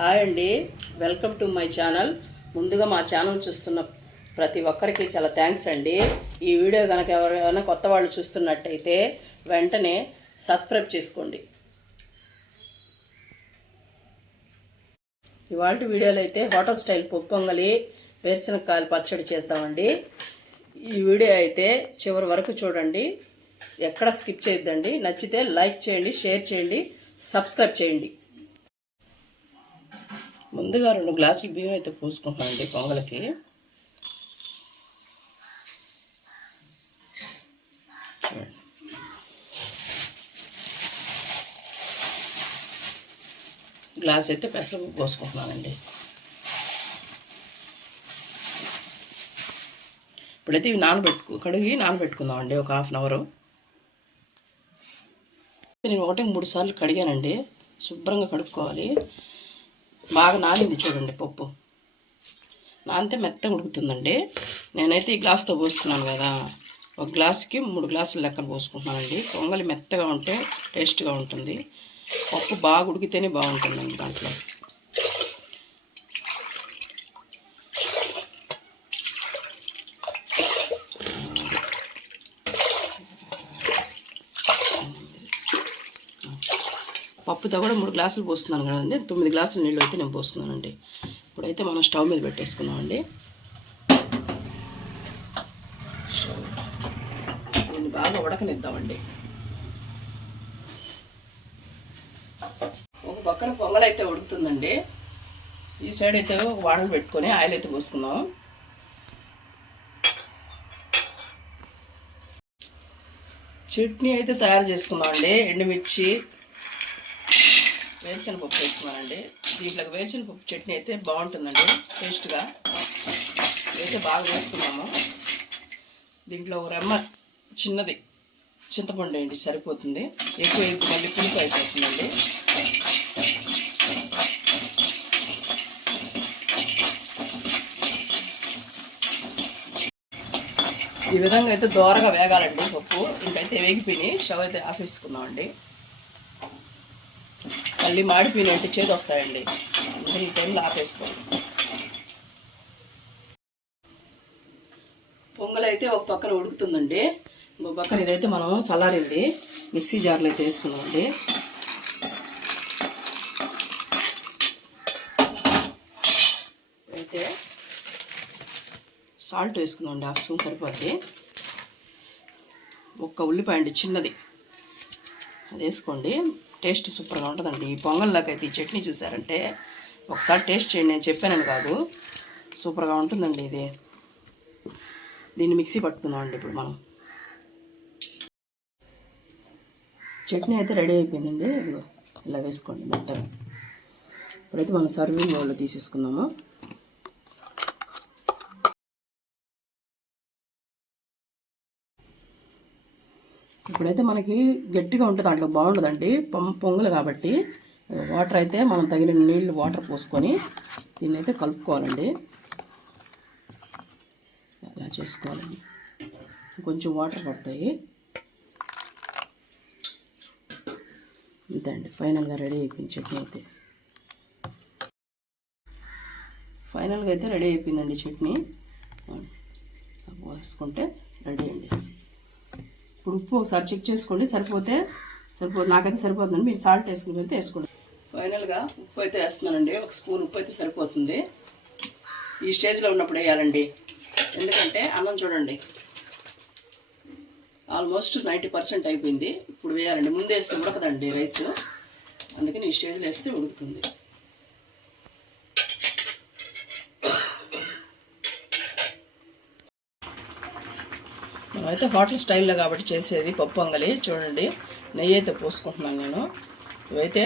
Hi అండి, welcome to my channel. ముందుగా మా ఛానల్ చూస్తున్న ప్రతి ఒక్కరికి చాలా థ్యాంక్స్ అండి. ఈ వీడియో కనుక ఎవరైనా కొత్త వాళ్ళు చూస్తున్నట్టయితే వెంటనే సబ్స్క్రైబ్ చేసుకోండి. ఇవాళ వీడియోలో అయితే హోటల్ స్టైల్ పప్పు పొంగలి వేరుశనగకాయలు పచ్చడి చేద్దామండి. ఈ వీడియో అయితే చివరి వరకు చూడండి, ఎక్కడ స్కిప్ చేయొద్దండి. నచ్చితే లైక్ చేయండి, షేర్ చేయండి, సబ్స్క్రైబ్ చేయండి. ముందుగా 2 గ్లాసులు బియ్యం అయితే పోసుకుంటామండి పొంగలికి. గ్లాస్ అయితే పెసరపప్పు పోసుకుంటున్నానండి. ఇప్పుడైతే ఇవి కడిగి నానబెట్టుకుందామండి ఒక హాఫ్ అన్ అవర్. నేను 1-3 సార్లు కడిగానండి. శుభ్రంగా కడుక్కోవాలి. బాగా నానింది చూడండి పప్పు. నానితే మెత్తగా ఉడుకుతుందండి. నేనైతే ఈ గ్లాస్తో పోసుకున్నాను కదా, ఒక గ్లాసుకి 3 గ్లాసులు లెక్కన పోసుకుంటున్నానండి. పొంగలి మెత్తగా ఉంటే టేస్ట్గా ఉంటుంది. పప్పు బాగా ఉడికితేనే బాగుంటుందండి దాంట్లో. పప్పుతో కూడా 3 గ్లాసులు పోస్తున్నాను కదండి, 9 గ్లాసుల నీళ్ళు అయితే నేను పోస్తున్నానండి. ఇప్పుడైతే మనం స్టవ్ మీద పెట్టేసుకుందామండి. దీన్ని బాగా ఉడకనిద్దామండి. ఒక పక్కన పొంగల్ అయితే ఉడుకుతుందండి. ఈ సైడ్ అయితే ఒక వాడలు పెట్టుకొని ఆయిల్ అయితే పోసుకుందాం. చట్నీ అయితే తయారు చేసుకుందామండి. ఎండుమిర్చి, వేరుశనగపప్పు వేసుకున్నానండి. దీంట్లోకి వేరుశనగపప్పు చట్నీ అయితే బాగుంటుందండి టేస్ట్గా. అయితే బాగా వేసుకున్నాము. దీంట్లో ఒక రెమ్మ చిన్నది చింతపండు వేయండి, సరిపోతుంది. ఎక్కువ మళ్ళీ పులుపు అయిపోతుందండి. ఈ విధంగా అయితే దోరగా వేగాలండి పప్పు. ఇంకైతే వేగిపోయి స్టవ్ అయితే ఆపేసుకున్నామండి. మళ్ళీ మాడిపోయినట్టు చేదు వస్తాయండి, ఈ టైంలో ఆపేసుకోండి. పొంగల్ అయితే ఒక పక్కన ఉడుకుతుందండి, ఇంకో పక్కన ఇదైతే మనం చల్లారింది మిక్సీ జార్లో అయితే వేసుకున్నామండి. అయితే సాల్ట్ వేసుకున్నామండి, 1/2 స్పూన్ సరిపోద్ది. ఒక్క ఉల్లిపాయ అండి చిన్నది, అది వేసుకోండి. టేస్ట్ సూపర్గా ఉంటుందండి. ఈ పొంగల్లోకి అయితే ఈ చట్నీ చూసారంటే ఒకసారి టేస్ట్ చేయండి, నేను చెప్పానని కాదు, సూపర్గా ఉంటుందండి ఇది. దీన్ని మిక్సీ పట్టుకుందామండి. ఇప్పుడు మనం చట్నీ అయితే రెడీ అయిపోయిందండి. ఇదిగో ఇలా వేసుకోండి మెత్తగా. ఇప్పుడైతే మనం సర్వింగ్ బౌల్లో తీసేసుకుందాము. ఇప్పుడైతే మనకి గట్టిగా ఉంటుంది, దాంట్లో బాగుండదండి పొంగలు కాబట్టి. వాటర్ అయితే మనం తగిన నీళ్ళు వాటర్ పోసుకొని దీన్ని అయితే కలుపుకోవాలండి. అలా చేసుకోవాలండి. కొంచెం వాటర్ పడతాయి. అంతే అండి, ఫైనల్గా రెడీ అయిపోయింది చట్నీ అయితే. ఫైనల్గా అయితే రెడీ అయిపోయిందండి చట్నీ. వేసుకుంటే రెడీ అండి. ఇప్పుడు ఉప్పు ఒకసారి చెక్ చేసుకోండి, నాకైతే సరిపోతుందండి. మీరు సాల్ట్ వేసుకుని అయితే వేసుకోండి. ఫైనల్గా ఉప్పు అయితే వేస్తున్నానండి. 1 స్పూన్ ఉప్పు అయితే సరిపోతుంది. ఈ స్టేజ్లో ఉన్నప్పుడు వేయాలండి, ఎందుకంటే అన్నం చూడండి ఆల్మోస్ట్ 90% అయిపోయింది. ఇప్పుడు వేయాలండి, ముందు వేస్తే ఉడకదండి రైస్, అందుకని ఈ స్టేజ్లో వేస్తే ఉడుకుతుంది. అయితే హోటల్ స్టైల్లో కాబట్టి చేసేది పప్పు పొంగలి. చూడండి, నెయ్యి అయితే పోసుకుంటున్నాను నేను. ఇవైతే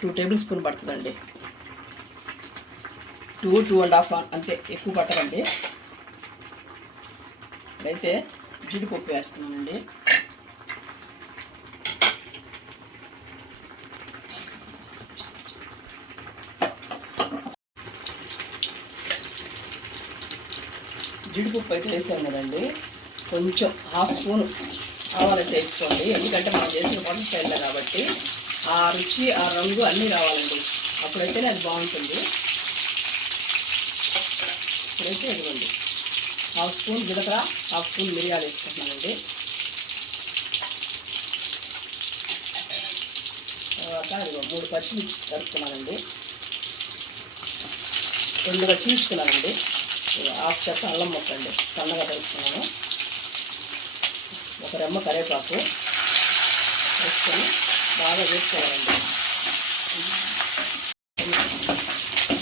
2 టేబుల్ స్పూన్ పడుతుందండి. 2-2.5 అంతే, ఎక్కువ పట్టదండి. ఇప్పుడైతే జీడిపప్పు వేస్తున్నానండి. జీడిపప్పు అయితే వేసాను కదండి, కొంచెం 1/2 స్పూన్ ఆవాలైతే వేసుకోండి. ఎందుకంటే మనం చేసిన హోటల్ స్టైల్లో కాబట్టి ఆ రుచి, ఆ రంగు అన్నీ రావాలండి. అప్పుడైతేనే అది బాగుంటుంది. ఇప్పుడైతే ఇదిగోండి 1/2 స్పూన్ జీలకర్ర, 1/2 స్పూన్ మిరియాలు వేసుకుంటున్నానండి. తర్వాత ఇదిగో 3 పచ్చిమిర్చి తరుపుకున్నానండి, 2గా చీల్చుకున్నానండి. 1/2 చెక్క అల్లం ముక్క అండి సన్నగా తరుపుకున్నాను. 1 రెమ్మ కరివేపాకు వేసుకొని బాగా వేసుకోవాలండి.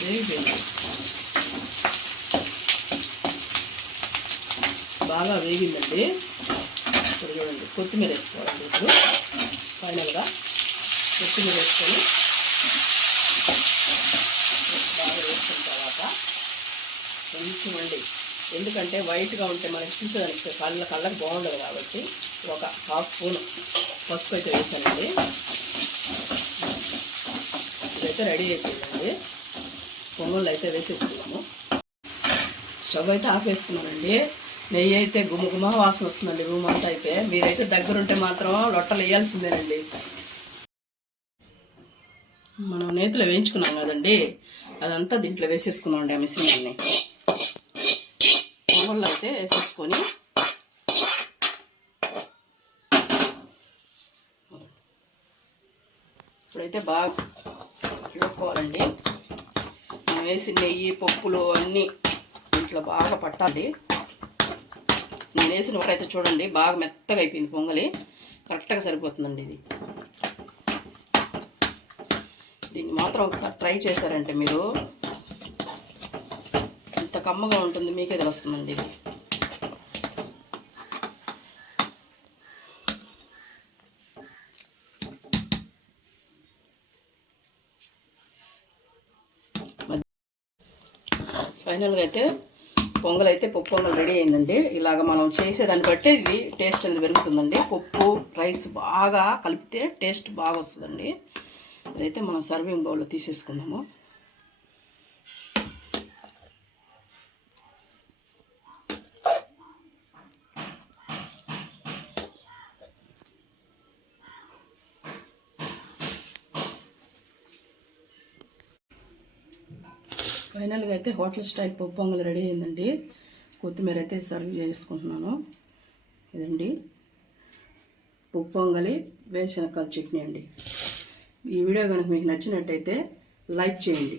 వేగిపోయింది, బాగా వేగిందండి. ఇప్పుడు చూడండి కొత్తిమీర వేసుకోవాలండి. ఇప్పుడు ఫైనల్గా కొత్తిమీర వేసుకొని బాగా వేసుకున్న తర్వాత కొంచెం అండి, ఎందుకంటే వైట్గా ఉంటే మనకి చూసేదానికి కళ్ళకి బాగుండదు కాబట్టి 1/2 స్పూన్ పసుపు అయితే వేసానండి. ఇదైతే రెడీ అయిపోయిందండి. పొంగళ్ళు అయితే వేసేసుకున్నాము. స్టవ్ అయితే ఆపేస్తున్నానండి. నెయ్యి అయితే గుమగుమ వాసన వస్తుందండి రూమ్ అంతా. అయితే మీరైతే దగ్గరుంటే మాత్రం లొట్టలు వేయాల్సిందేనండి. మనం నేతిలో వేయించుకున్నాం కదండి, అదంతా దీంట్లో వేసేసుకున్నామండి. ఆ మిశ్రమాన్ని పొంగళ్ళు అయితే వేసేసుకొని ఇప్పుడైతే బాగా కలుపుకోవాలండి. మనం వేసిన నెయ్యి పప్పులు అన్నీ దీంట్లో బాగా పట్టాలి. నేను వేసిన వారైతే చూడండి బాగా మెత్తగా అయిపోయింది పొంగలి, కరెక్ట్గా సరిపోతుందండి ఇది. దీన్ని మాత్రం ఒకసారి ట్రై చేశారంటే మీరు ఇంత కమ్మగా ఉంటుంది, మీకే తెలుస్తుందండి ఇది. ఫైనల్గా అయితే పొంగల్ అయితే పప్పు పొంగల్ రెడీ అయిందండి. ఇలాగ మనం చేసేదాన్ని బట్టి ఇది టేస్ట్ అనేది పెరుగుతుందండి. పప్పు రైస్ బాగా కలిపితే టేస్ట్ బాగా వస్తుందండి. ఇదైతే మనం సర్వింగ్ బౌల్లో తీసేసుకుందాము. ఫైనల్గా అయితే హోటల్ స్టైల్ పప్పు పొంగల్ రెడీ అయిందండి. కొత్తిమీర అయితే సర్వ్ చేసుకుంటున్నాను. ఇదండి పప్పు పొంగలి వేరుశనగకాయల చట్నీ అండి. ఈ వీడియో కనుక మీకు నచ్చినట్టయితే లైక్ చేయండి.